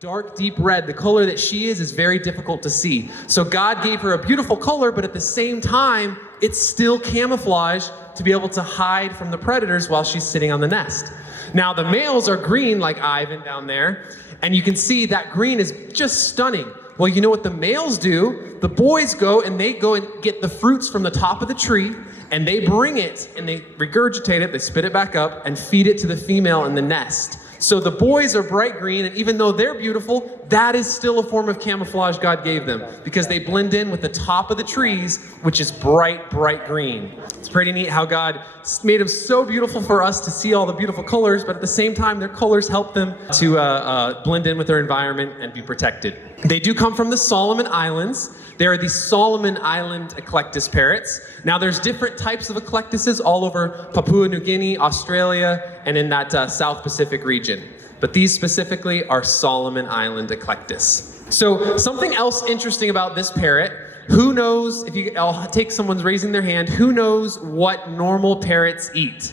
Dark, deep red, the color that she is very difficult to see. So God gave her a beautiful color, but at the same time, it's still camouflage to be able to hide from the predators while she's sitting on the nest. Now, the males are green, like Ivan down there, and you can see that green is just stunning. Well, you know what the males do? The boys go and get the fruits from the top of the tree, and they bring it, and they regurgitate it, they spit it back up, and feed it to the female in the nest. So the boys are bright green, and even though they're beautiful, that is still a form of camouflage God gave them, because they blend in with the top of the trees, which is bright, bright green. It's pretty neat how God made them so beautiful for us to see all the beautiful colors, but at the same time, their colors help them to blend in with their environment and be protected. They do come from the Solomon Islands. They are the Solomon Island Eclectus parrots. Now there's different types of Eclectuses all over Papua New Guinea, Australia, and in that South Pacific region. But these specifically are Solomon Island Eclectus. So something else interesting about this parrot, who knows, I'll take someone's raising their hand, who knows what normal parrots eat?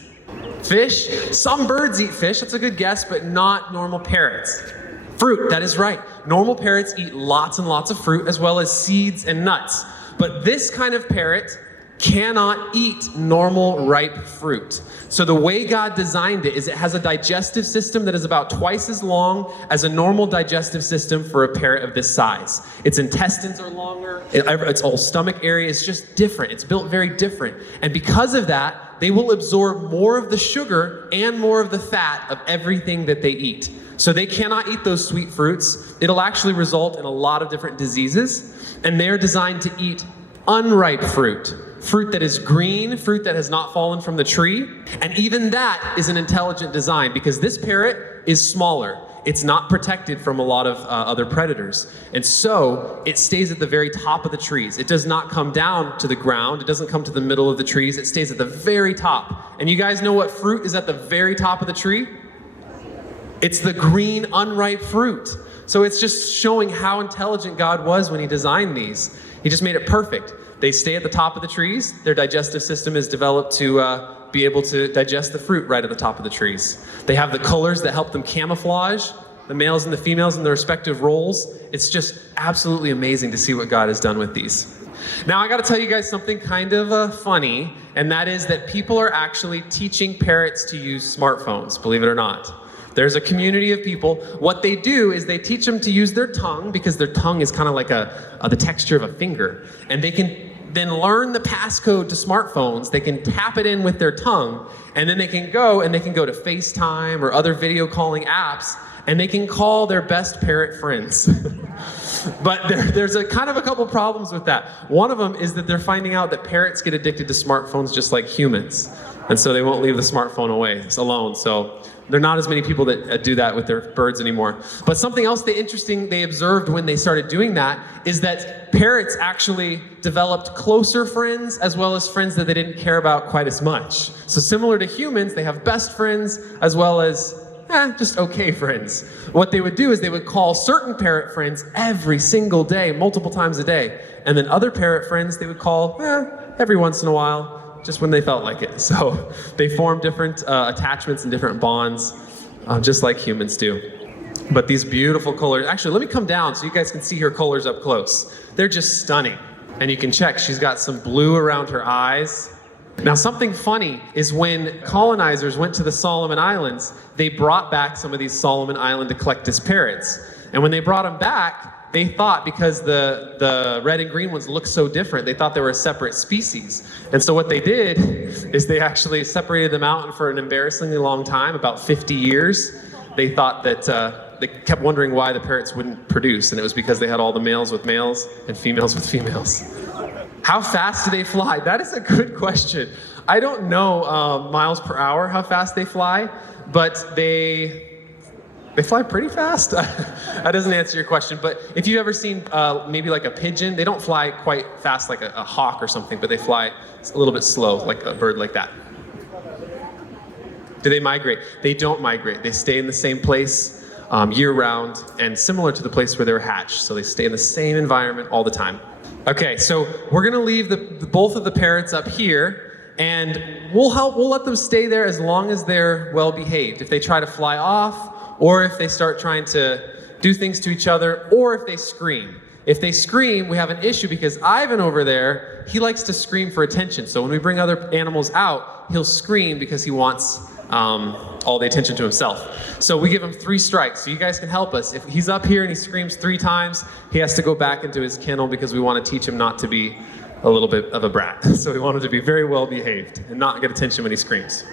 Fish? Some birds eat fish, that's a good guess, but not normal parrots. Fruit, that is right. Normal parrots eat lots and lots of fruit as well as seeds and nuts. But this kind of parrot cannot eat normal ripe fruit. So the way God designed it is it has a digestive system that is about twice as long as a normal digestive system for a parrot of this size. Its intestines are longer, its whole stomach area is just different. It's built very different. And because of that, they will absorb more of the sugar and more of the fat of everything that they eat. So they cannot eat those sweet fruits. It'll actually result in a lot of different diseases. And they're designed to eat unripe fruit. Fruit that is green, fruit that has not fallen from the tree. And even that is an intelligent design because this parrot is smaller. It's not protected from a lot of other predators. And so it stays at the very top of the trees. It does not come down to the ground. It doesn't come to the middle of the trees. It stays at the very top. And you guys know what fruit is at the very top of the tree? It's the green, unripe fruit. So it's just showing how intelligent God was when he designed these. He just made it perfect. They stay at the top of the trees. Their digestive system is developed to be able to digest the fruit right at the top of the trees. They have the colors that help them camouflage the males and the females in their respective roles. It's just absolutely amazing to see what God has done with these. Now I got to tell you guys something kind of funny, and that is that people are actually teaching parrots to use smartphones, believe it or not. There's a community of people. What they do is they teach them to use their tongue because their tongue is kind of like the texture of a finger. And they can then learn the passcode to smartphones. They can tap it in with their tongue, and then they can go to FaceTime or other video calling apps, and they can call their best parrot friends. But there's a kind of a couple problems with that. One of them is that they're finding out that parrots get addicted to smartphones just like humans. And so they won't leave the smartphone alone. So there are not as many people that do that with their birds anymore. But something else they observed when they started doing that is that parrots actually developed closer friends as well as friends that they didn't care about quite as much. So similar to humans, they have best friends as well as just okay friends. What they would do is they would call certain parrot friends every single day, multiple times a day. And then other parrot friends they would call every once in a while, just when they felt like it. So they form different attachments and different bonds, just like humans do. But these beautiful colors, actually, let me come down so you guys can see her colors up close. They're just stunning. And you can check, she's got some blue around her eyes. Now, something funny is when colonizers went to the Solomon Islands, they brought back some of these Solomon Island Eclectus parrots. And when they brought them back, they thought because the red and green ones look so different, they thought they were a separate species. And so what they did is they actually separated them out, and for an embarrassingly long time, about 50 years, they thought that they kept wondering why the parrots wouldn't produce, and it was because they had all the males with males and females with females. How fast do they fly? That is a good question. I don't know miles per hour how fast they fly, but they fly pretty fast. That doesn't answer your question, but if you've ever seen maybe like a pigeon, they don't fly quite fast like a hawk or something, but they fly a little bit slow like a bird like that. Do they migrate? They don't migrate. They stay in the same place year-round and similar to the place where they were hatched. So they stay in the same environment all the time. Okay, so we're gonna leave both of the parrots up here, and we'll let them stay there as long as they're well behaved. If they try to fly off, or if they start trying to do things to each other, or if they scream. If they scream, we have an issue because Ivan over there, he likes to scream for attention. So when we bring other animals out, he'll scream because he wants all the attention to himself. So we give him 3 strikes. So you guys can help us. If he's up here and he screams 3 times, he has to go back into his kennel because we want to teach him not to be a little bit of a brat. So we want him to be very well behaved and not get attention when he screams.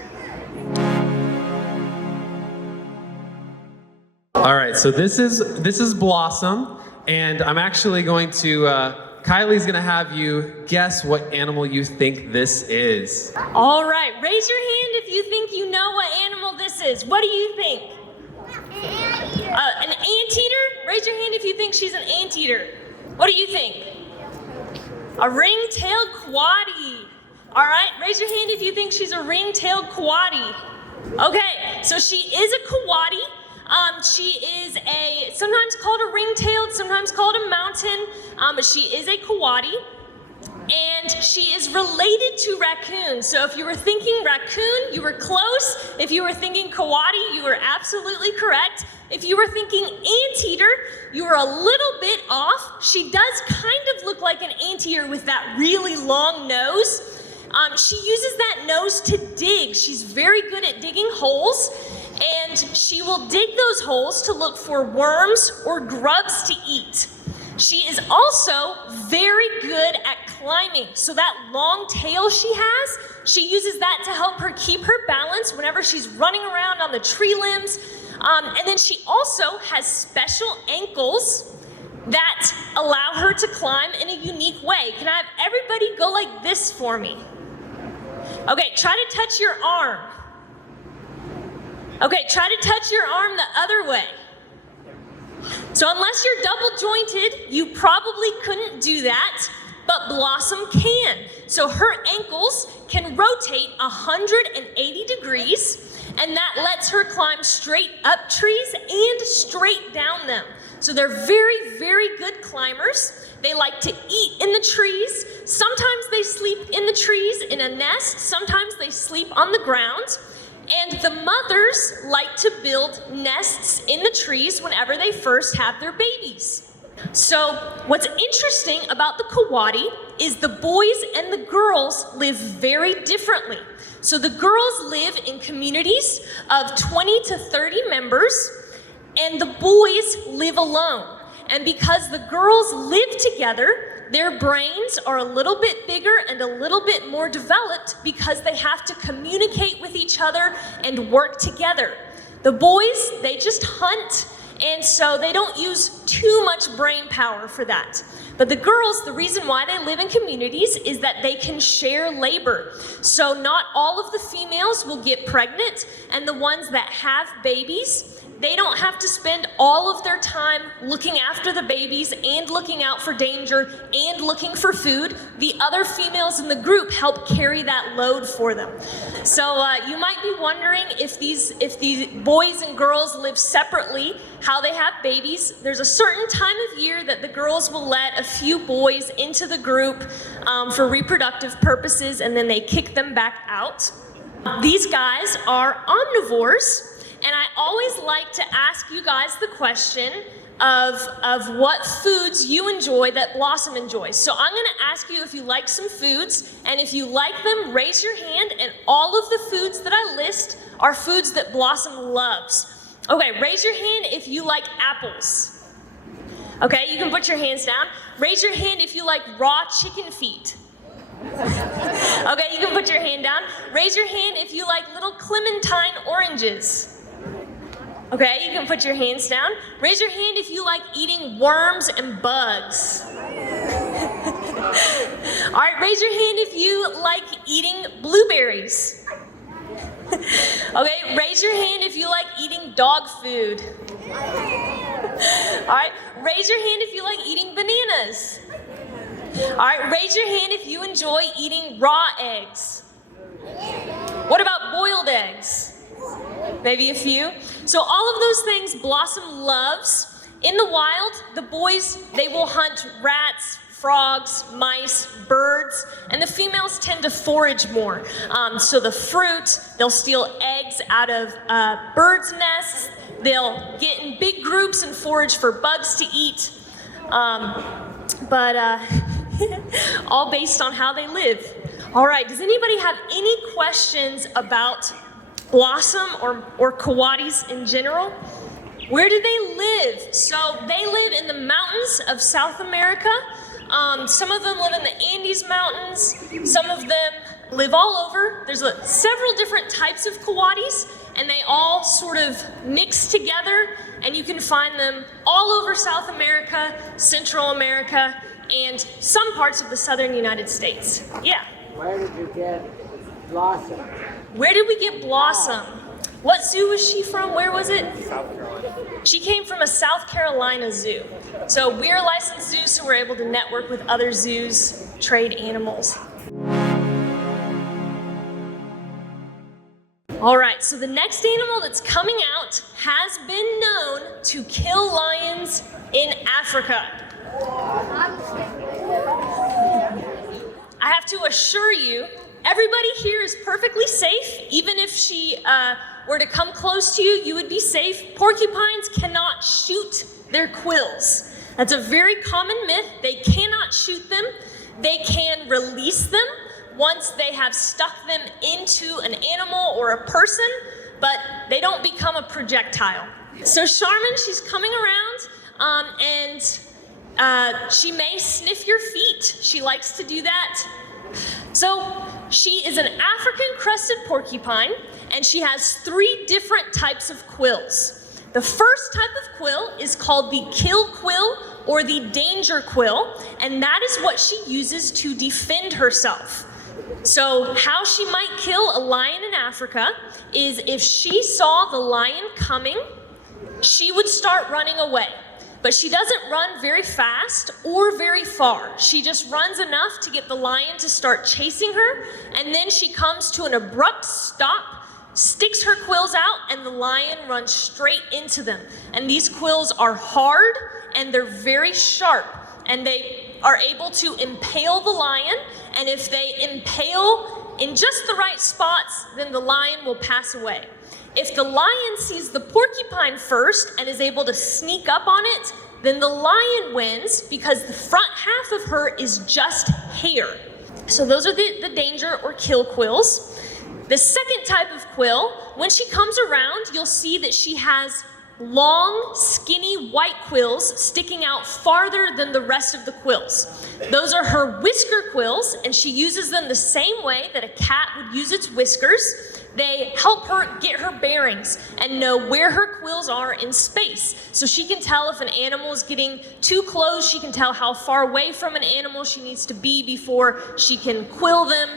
All right, so this is Blossom, and I'm actually going to, Kylie's gonna have you guess what animal you think this is. All right, raise your hand if you think you know what animal this is. What do you think? An anteater? Raise your hand if you think she's an anteater. What do you think? A ring-tailed coati. All right, raise your hand if you think she's a ring-tailed coati. Okay, so she is a coati. She is sometimes called a ring-tailed, sometimes called a mountain, but she is a coati, and she is related to raccoons. So if you were thinking raccoon, you were close. If you were thinking coati, you were absolutely correct. If you were thinking anteater, you were a little bit off. She does kind of look like an anteater with that really long nose. She uses that nose to dig. She's very good at digging holes, and she will dig those holes to look for worms or grubs to eat. She is also very good at climbing. So that long tail she has, she uses that to help her keep her balance whenever she's running around on the tree limbs. And then she also has special ankles that allow her to climb in a unique way. Can I have everybody go like this for me? Okay, try to touch your arm. Okay, try to touch your arm the other way. So unless you're double jointed, you probably couldn't do that, but Blossom can. So her ankles can rotate 180 degrees, and that lets her climb straight up trees and straight down them. So they're very, very good climbers. They like to eat in the trees. Sometimes they sleep in the trees in a nest. Sometimes they sleep on the ground. And the mothers like to build nests in the trees whenever they first have their babies. So what's interesting about the coati is the boys and the girls live very differently. So the girls live in communities of 20 to 30 members, and the boys live alone. And because the girls live together, their brains are a little bit bigger and a little bit more developed because they have to communicate with each other and work together. The boys, they just hunt, and so they don't use too much brain power for that. But the girls, the reason why they live in communities is that they can share labor. So not all of the females will get pregnant, and the ones that have babies, they don't have to spend all of their time looking after the babies and looking out for danger and looking for food. The other females in the group help carry that load for them. So you might be wondering if these boys and girls live separately, how they have babies. There's a certain time of year that the girls will let a few boys into the group for reproductive purposes, and then they kick them back out. These guys are omnivores. And I always like to ask you guys the question of what foods you enjoy that Blossom enjoys. So I'm going to ask you if you like some foods, and if you like them, raise your hand, and all of the foods that I list are foods that Blossom loves. Okay, raise your hand if you like apples. Okay, you can put your hands down. Raise your hand if you like raw chicken feet. Okay, you can put your hand down. Raise your hand if you like little clementine oranges. Okay, you can put your hands down. Raise your hand if you like eating worms and bugs. All right, raise your hand if you like eating blueberries. Okay, raise your hand if you like eating dog food. All right, raise your hand if you like eating bananas. All right, raise your hand if you enjoy eating raw eggs. What about boiled eggs? Maybe a few. So all of those things Blossom loves. In the wild, the boys, they will hunt rats, frogs, mice, birds, and the females tend to forage more. So the fruit, they'll steal eggs out of birds' nests. They'll get in big groups and forage for bugs to eat. All based on how they live. All right, does anybody have any questions about blossom or coatis in general? Where do they live? So they live in the mountains of South America. Some of them live in the Andes Mountains. Some of them live all over. There's several different types of coatis, and they all sort of mix together, and you can find them all over South America, Central America, and some parts of the southern United States. Yeah. Where did you get Blossom? Where did we get Blossom? What zoo was she from? Where was it? South Carolina. She came from a South Carolina zoo. So we're a licensed zoo, so we're able to network with other zoos, trade animals. All right, so the next animal that's coming out has been known to kill lions in Africa. I have to assure you, everybody here is perfectly safe. Even if she were to come close to you, you would be safe. Porcupines cannot shoot their quills. That's a very common myth. They cannot shoot them. They can release them once they have stuck them into an animal or a person, but they don't become a projectile. So Charmin, she's coming around, and she may sniff your feet. She likes to do that. So she is an African crested porcupine, and she has 3 different types of quills. The first type of quill is called the kill quill or the danger quill, and that is what she uses to defend herself. So how she might kill a lion in Africa is if she saw the lion coming, she would start running away. But she doesn't run very fast or very far. She just runs enough to get the lion to start chasing her, and then she comes to an abrupt stop, sticks her quills out, and the lion runs straight into them. And these quills are hard, and they're very sharp, and they are able to impale the lion, and if they impale in just the right spots, then the lion will pass away. If the lion sees the porcupine first and is able to sneak up on it, then the lion wins because the front half of her is just hair. So those are the danger or kill quills. The second type of quill, when she comes around, you'll see that she has long, skinny white quills sticking out farther than the rest of the quills. Those are her whisker quills, and she uses them the same way that a cat would use its whiskers. They help her get her bearings and know where her quills are in space. So she can tell if an animal is getting too close, she can tell how far away from an animal she needs to be before she can quill them,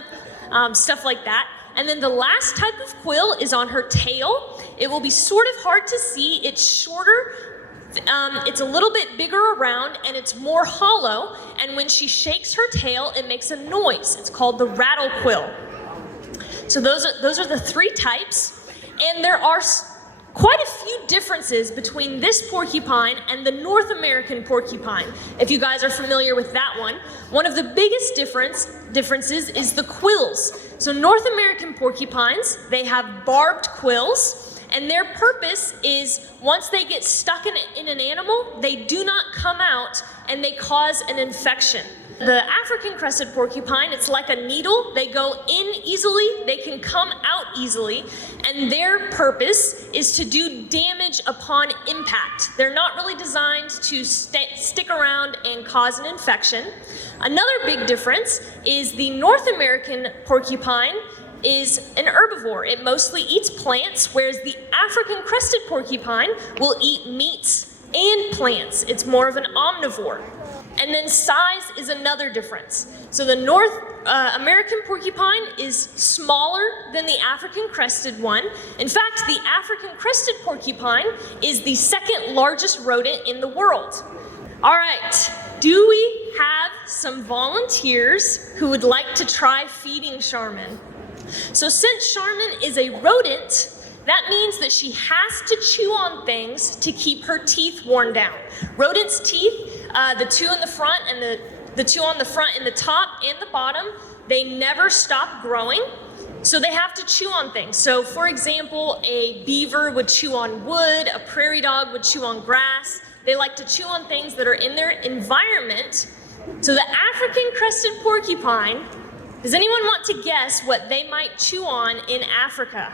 stuff like that. And then the last type of quill is on her tail. It will be sort of hard to see. It's shorter, it's a little bit bigger around, and it's more hollow. And when she shakes her tail, it makes a noise. It's called the rattle quill. So those are the 3 types, and there are quite a few differences between this porcupine and the North American porcupine, if you guys are familiar with that one. One of the biggest differences is the quills. So North American porcupines, they have barbed quills, and their purpose is once they get stuck in an animal, they do not come out and they cause an infection. The African crested porcupine, it's like a needle. They go in easily, they can come out easily, and their purpose is to do damage upon impact. They're not really designed to stick around and cause an infection. Another big difference is the North American porcupine is an herbivore. It mostly eats plants, whereas the African crested porcupine will eat meats and plants. It's more of an omnivore. And then size is another difference. So the North American porcupine is smaller than the African crested one. In fact, the African crested porcupine is the 2nd largest rodent in the world. All right, do we have some volunteers who would like to try feeding Charmin? So since Charmin is a rodent, that means that she has to chew on things to keep her teeth worn down. Rodents' teeth, the 2 in the front and the the two on the front and the top and the bottom, they never stop growing. So they have to chew on things. So for example, a beaver would chew on wood, a prairie dog would chew on grass. They like to chew on things that are in their environment. So the African crested porcupine, does anyone want to guess what they might chew on in Africa?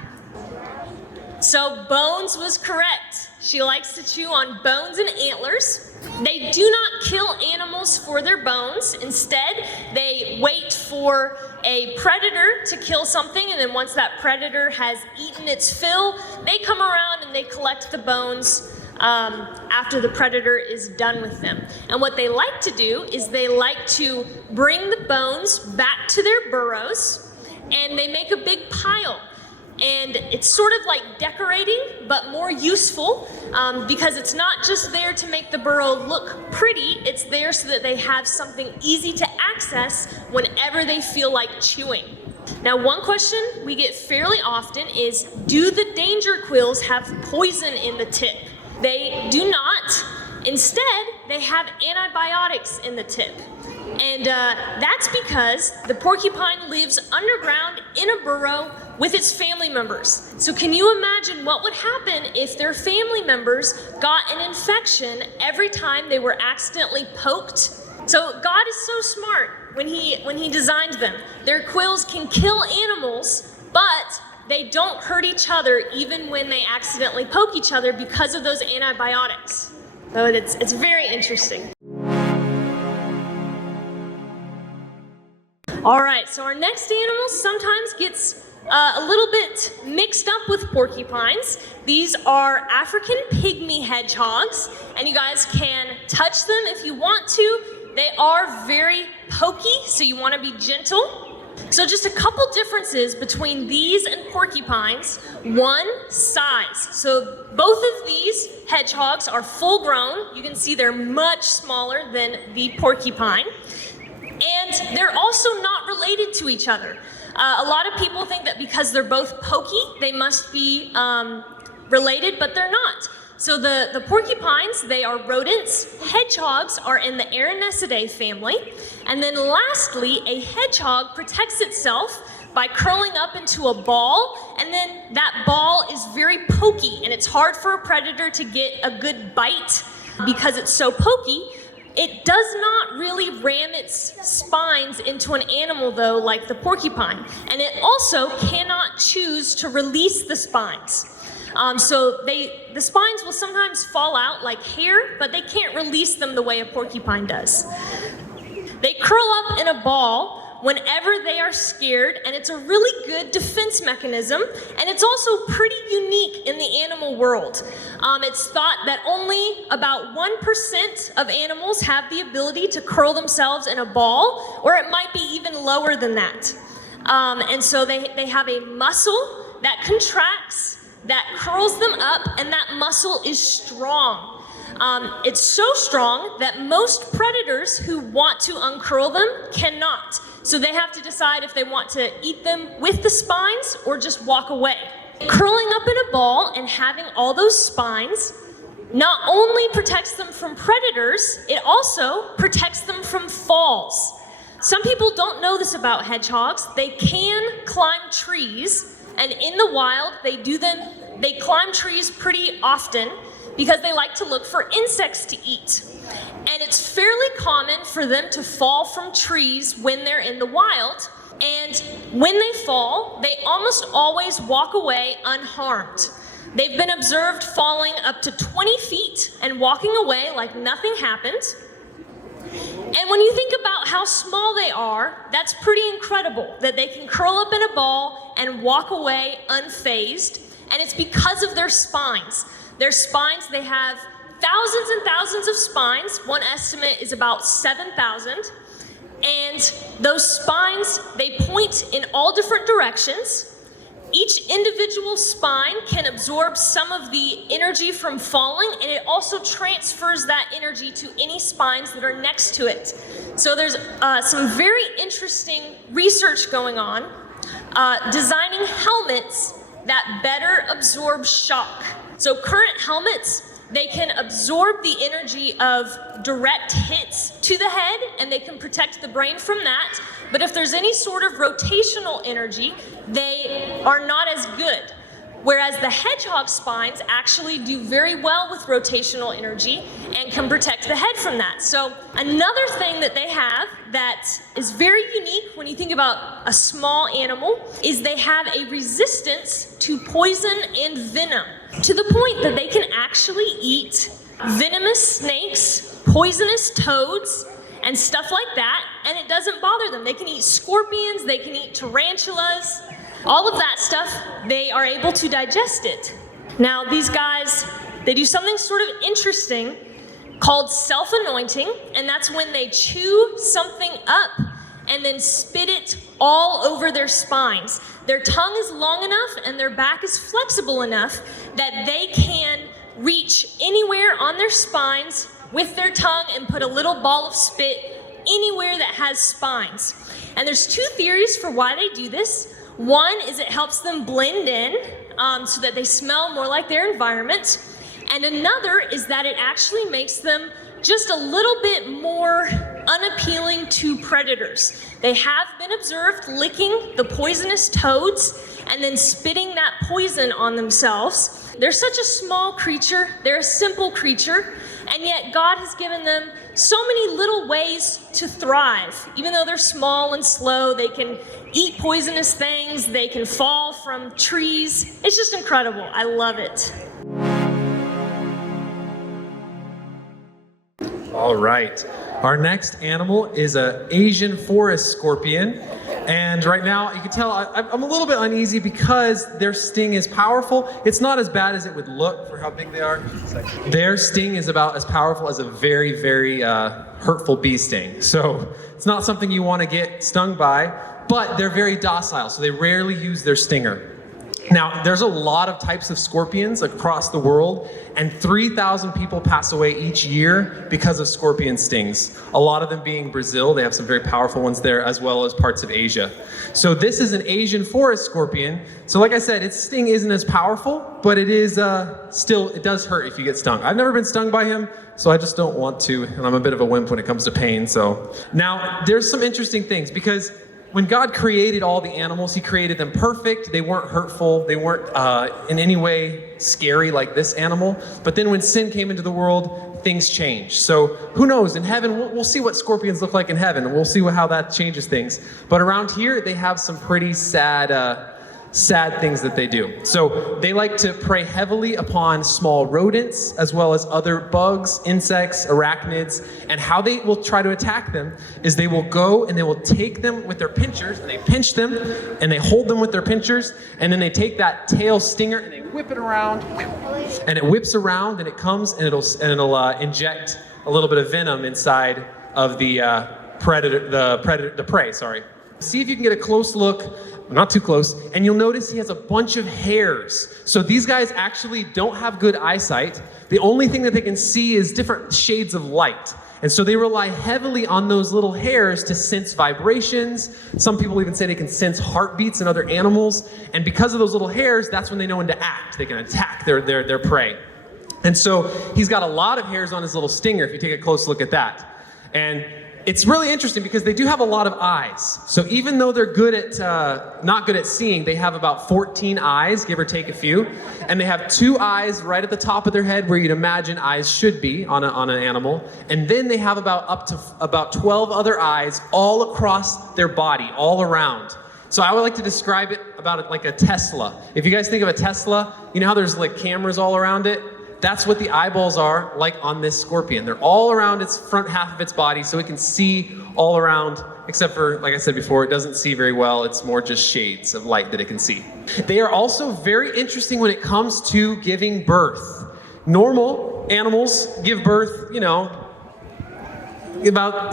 So bones was correct. She likes to chew on bones and antlers. They do not kill animals for their bones. Instead, they wait for a predator to kill something, and then once that predator has eaten its fill, they come around and they collect the bones after the predator is done with them. And what they like to do is they like to bring the bones back to their burrows, and they make a big pile. And it's sort of like decorating, but more useful because it's not just there to make the burrow look pretty, it's there so that they have something easy to access whenever they feel like chewing. Now, one question we get fairly often is, do the danger quills have poison in the tip? They do not. Instead, they have antibiotics in the tip. And that's because the porcupine lives underground in a burrow with its family members. So can you imagine what would happen if their family members got an infection every time they were accidentally poked? So God is so smart when he designed them. Their quills can kill animals, but they don't hurt each other even when they accidentally poke each other because of those antibiotics. So it's very interesting. All right, so our next animal sometimes gets a little bit mixed up with porcupines. These are African pygmy hedgehogs, and you guys can touch them if you want to. They are very pokey, so you want to be gentle. So just a couple differences between these and porcupines. One, size. So both of these hedgehogs are full grown. You can see they're much smaller than the porcupine. And they're also not related to each other. A lot of people think that because they're both pokey, they must be related, but they're not. So the porcupines, they are rodents. Hedgehogs are in the Erinecidae family. And then lastly, a hedgehog protects itself by curling up into a ball, and then that ball is very pokey, and it's hard for a predator to get a good bite because it's so pokey. It does not really ram its spines into an animal, though, like the porcupine. And it also cannot choose to release the spines. So the spines will sometimes fall out like hair, but they can't release them the way a porcupine does. They curl up in a ball whenever they are scared, and it's a really good defense mechanism, and it's also pretty unique in the animal world. It's thought that only about 1% of animals have the ability to curl themselves in a ball, or it might be even lower than that. And so they have a muscle that contracts, that curls them up, and that muscle is strong. It's so strong that most predators who want to uncurl them cannot. So they have to decide if they want to eat them with the spines or just walk away. Curling up in a ball and having all those spines not only protects them from predators, it also protects them from falls. Some people don't know this about hedgehogs. They can climb trees, and in the wild, they climb trees pretty often because they like to look for insects to eat. And it's fairly common for them to fall from trees when they're in the wild. And when they fall, they almost always walk away unharmed. They've been observed falling up to 20 feet and walking away like nothing happened. And when you think about how small they are, that's pretty incredible that they can curl up in a ball and walk away unfazed. And it's because of their spines. Their spines, they have thousands and thousands of spines. One estimate is about 7,000. And those spines, they point in all different directions. Each individual spine can absorb some of the energy from falling, and it also transfers that energy to any spines that are next to it. So there's some very interesting research going on, designing helmets that better absorb shock. So current helmets, They can absorb the energy of direct hits to the head, and they can protect the brain from that. But if there's any sort of rotational energy, they are not as good. Whereas the hedgehog spines actually do very well with rotational energy and can protect the head from that. So another thing that they have that is very unique when you think about a small animal is they have a resistance to poison and venom, to the point that they can actually eat venomous snakes, poisonous toads, and stuff like that, and it doesn't bother them. They can eat scorpions, they can eat tarantulas, all of that stuff, they are able to digest it. Now, these guys, they do something sort of interesting called self-anointing, and that's when they chew something up and then spit it all over their spines. Their tongue is long enough and their back is flexible enough that they can reach anywhere on their spines with their tongue and put a little ball of spit anywhere that has spines. And there's two theories for why they do this. One is it helps them blend in so that they smell more like their environment. And another is that it actually makes them just a little bit more unappealing to predators. They have been observed licking the poisonous toads and then spitting that poison on themselves. They're such a small creature, they're a simple creature, and yet God has given them so many little ways to thrive. Even though they're small and slow, they can eat poisonous things, they can fall from trees. It's just incredible. I love it. All right. Our next animal is an Asian forest scorpion. And right now, you can tell I'm a little bit uneasy because their sting is powerful. It's not as bad as it would look for how big they are. Their sting is about as powerful as a very, very hurtful bee sting. So it's not something you want to get stung by, but they're very docile, so they rarely use their stinger. Now, there's a lot of types of scorpions across the world, and 3,000 people pass away each year because of scorpion stings. A lot of them being Brazil. They have some very powerful ones there, as well as parts of Asia. So this is an Asian forest scorpion. So like I said, its sting isn't as powerful, but it is still, it does hurt if you get stung. I've never been stung by him, so I just don't want to, and I'm a bit of a wimp when it comes to pain. So now, there's some interesting things, because when God created all the animals, he created them perfect. They weren't hurtful. They weren't in any way scary like this animal. But then when sin came into the world, things changed. So who knows? In heaven, we'll see what scorpions look like in heaven. We'll see how that changes things. But around here, they have some pretty sad things that they do. So they like to prey heavily upon small rodents, as well as other bugs, insects, arachnids. And how they will try to attack them is they will go and they will take them with their pinchers, and they pinch them, and they hold them with their pinchers, and then they take that tail stinger and they whip it around, and it whips around, and it comes and it'll inject a little bit of venom inside of the prey. See if you can get a close look. Not too close, and you'll notice he has a bunch of hairs. So these guys actually don't have good eyesight. The only thing that they can see is different shades of light. And so they rely heavily on those little hairs to sense vibrations. Some people even say they can sense heartbeats in other animals. And because of those little hairs, that's when they know when to act. They can attack their prey. And so he's got a lot of hairs on his little stinger, if you take a close look at that. And it's really interesting because they do have a lot of eyes. So even though they're not good at seeing, they have about 14 eyes, give or take a few. And they have 2 eyes right at the top of their head where you'd imagine eyes should be on an animal. And then they have up to about 12 other eyes all across their body, all around. So I would like to describe it like a Tesla. If you guys think of a Tesla, you know how there's like cameras all around it? That's what the eyeballs are like on this scorpion. They're all around its front half of its body, so it can see all around, except for, like I said before, it doesn't see very well. It's more just shades of light that it can see. They are also very interesting when it comes to giving birth. Normal animals give birth, about,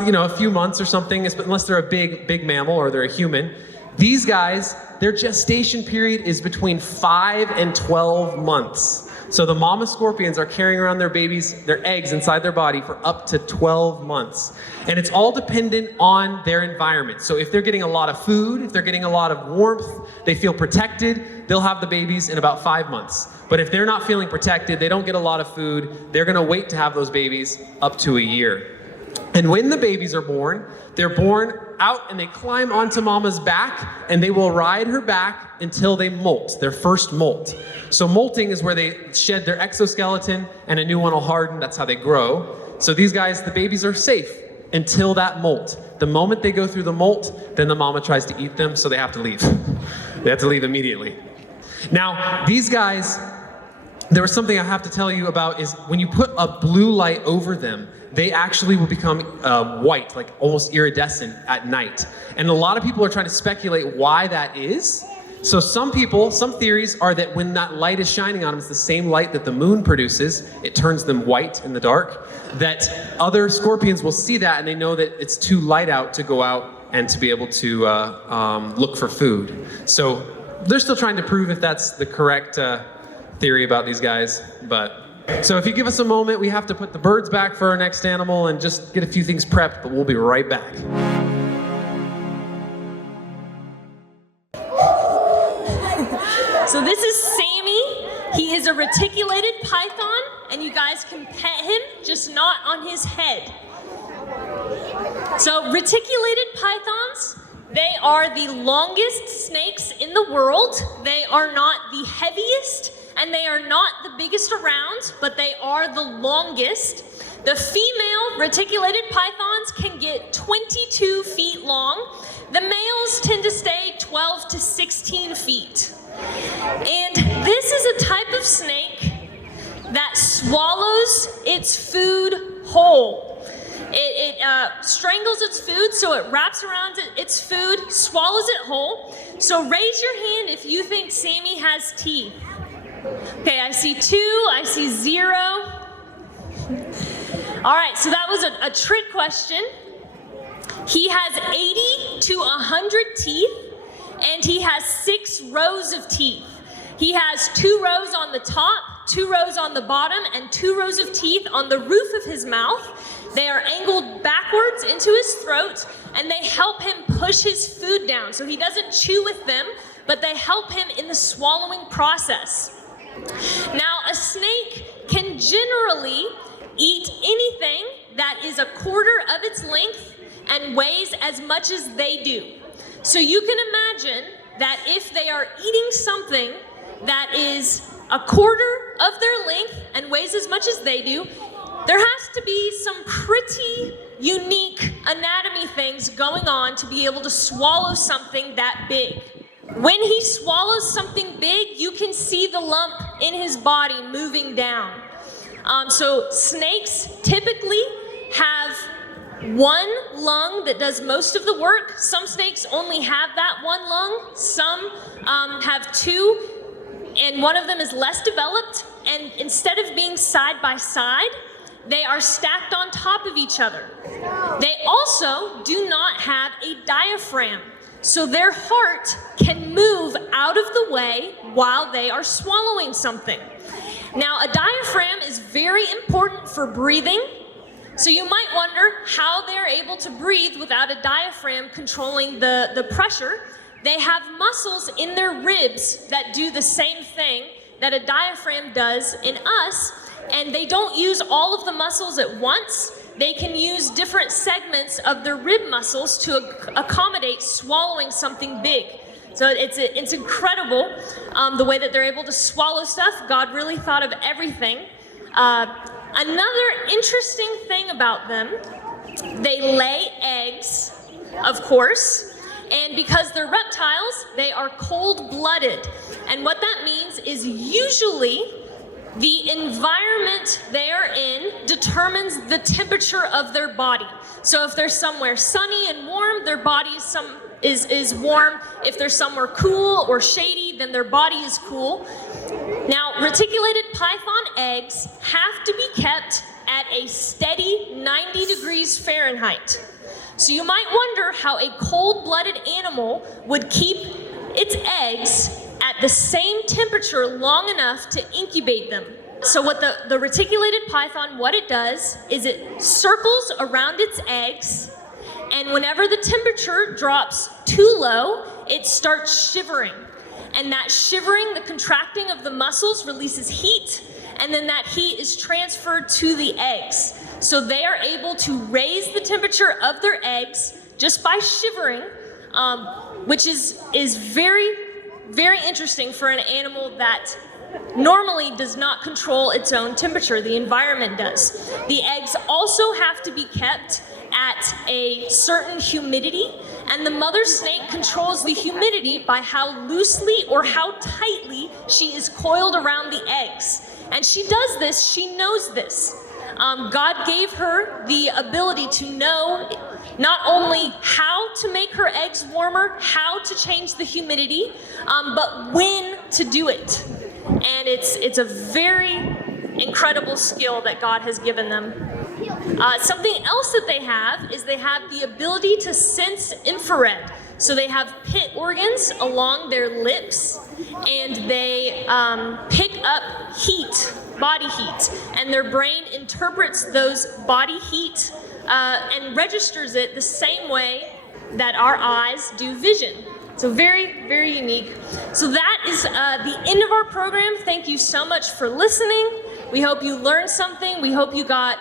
a few months or something, unless they're a big mammal or they're a human. These guys, their gestation period is between 5 and 12 months. So the mama scorpions are carrying around their babies, their eggs inside their body for up to 12 months. And it's all dependent on their environment. So if they're getting a lot of food, if they're getting a lot of warmth, they feel protected, they'll have the babies in about 5 months. But if they're not feeling protected, they don't get a lot of food, they're gonna wait to have those babies up to a year. And when the babies are born, they're born out and they climb onto mama's back and they will ride her back until they molt, their first molt. So molting is where they shed their exoskeleton and a new one will harden. That's how they grow. So these guys, the babies are safe until that molt. The moment they go through the molt, then the mama tries to eat them, so they have to leave. They have to leave immediately. Now, these guys, there was something I have to tell you about is when you put a blue light over them, they actually will become white, like almost iridescent at night. And a lot of people are trying to speculate why that is. So some theories are that when that light is shining on them, it's the same light that the moon produces. It turns them white in the dark. That other scorpions will see that and they know that it's too light out to go out and to be able to look for food. So they're still trying to prove if that's the correct theory about these guys. So if you give us a moment, we have to put the birds back for our next animal and just get a few things prepped, but we'll be right back. So this is Sammy. He is a reticulated python, and you guys can pet him, just not on his head. So reticulated pythons, they are the longest snakes in the world. They are not the heaviest, and they are not the biggest around, but they are the longest. The female reticulated pythons can get 22 feet long. The males tend to stay 12 to 16 feet. And this is a type of snake that swallows its food whole. It strangles its food, so it wraps around its food, swallows it whole. So raise your hand if you think Sammy has teeth. Okay, I see 2, I see 0. All right, so that was a trick question. He has 80 to 100 teeth, and he has 6 rows of teeth. He has 2 rows on the top, 2 rows on the bottom, and 2 rows of teeth on the roof of his mouth. They are angled backwards into his throat, and they help him push his food down. So he doesn't chew with them, but they help him in the swallowing process. Now, a snake can generally eat anything that is a quarter of its length and weighs as much as they do. So you can imagine that if they are eating something that is a quarter of their length and weighs as much as they do, there has to be some pretty unique anatomy things going on to be able to swallow something that big. When he swallows something big, you can see the lump in his body moving down. So snakes typically have one lung that does most of the work. Some snakes only have that one lung. Some have 2, and one of them is less developed. And instead of being side by side, they are stacked on top of each other. They also do not have a diaphragm. So their heart can move out of the way while they are swallowing something. Now, a diaphragm is very important for breathing. So you might wonder how they're able to breathe without a diaphragm controlling the pressure. They have muscles in their ribs that do the same thing that a diaphragm does in us, and they don't use all of the muscles at once. They can use different segments of their rib muscles to accommodate swallowing something big. So it's incredible the way that they're able to swallow stuff. God really thought of everything. Another interesting thing about them, they lay eggs, of course, and because they're reptiles, they are cold-blooded. And what that means is usually the environment they are in determines the temperature of their body. So if they're somewhere sunny and warm, their body is warm. If they're somewhere cool or shady, then their body is cool. Now, reticulated python eggs have to be kept at a steady 90 degrees Fahrenheit. So you might wonder how a cold-blooded animal would keep its eggs at the same temperature long enough to incubate them. So what the reticulated python, what it does is it circles around its eggs, and whenever the temperature drops too low, it starts shivering. And that shivering, the contracting of the muscles, releases heat, and then that heat is transferred to the eggs. So they are able to raise the temperature of their eggs just by shivering, which is very, very interesting for an animal that normally does not control its own temperature. The environment does. The eggs also have to be kept at a certain humidity, and the mother snake controls the humidity by how loosely or how tightly she is coiled around the eggs. And she does this, she knows this. God gave her the ability to know not only how to make her eggs warmer, how to change the humidity, but when to do it. And it's a very incredible skill that God has given them. Something else that they have is they have the ability to sense infrared. So they have pit organs along their lips, and they pick up heat, body heat, and their brain interprets those body heat and registers it the same way that our eyes do vision. So very, very unique. So that is the end of our program. Thank you so much for listening. We hope you learned something. We hope you got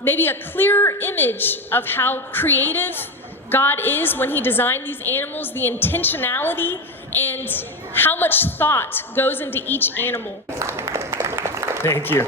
maybe a clearer image of how creative God is when he designed these animals, the intentionality, and how much thought goes into each animal. Thank you.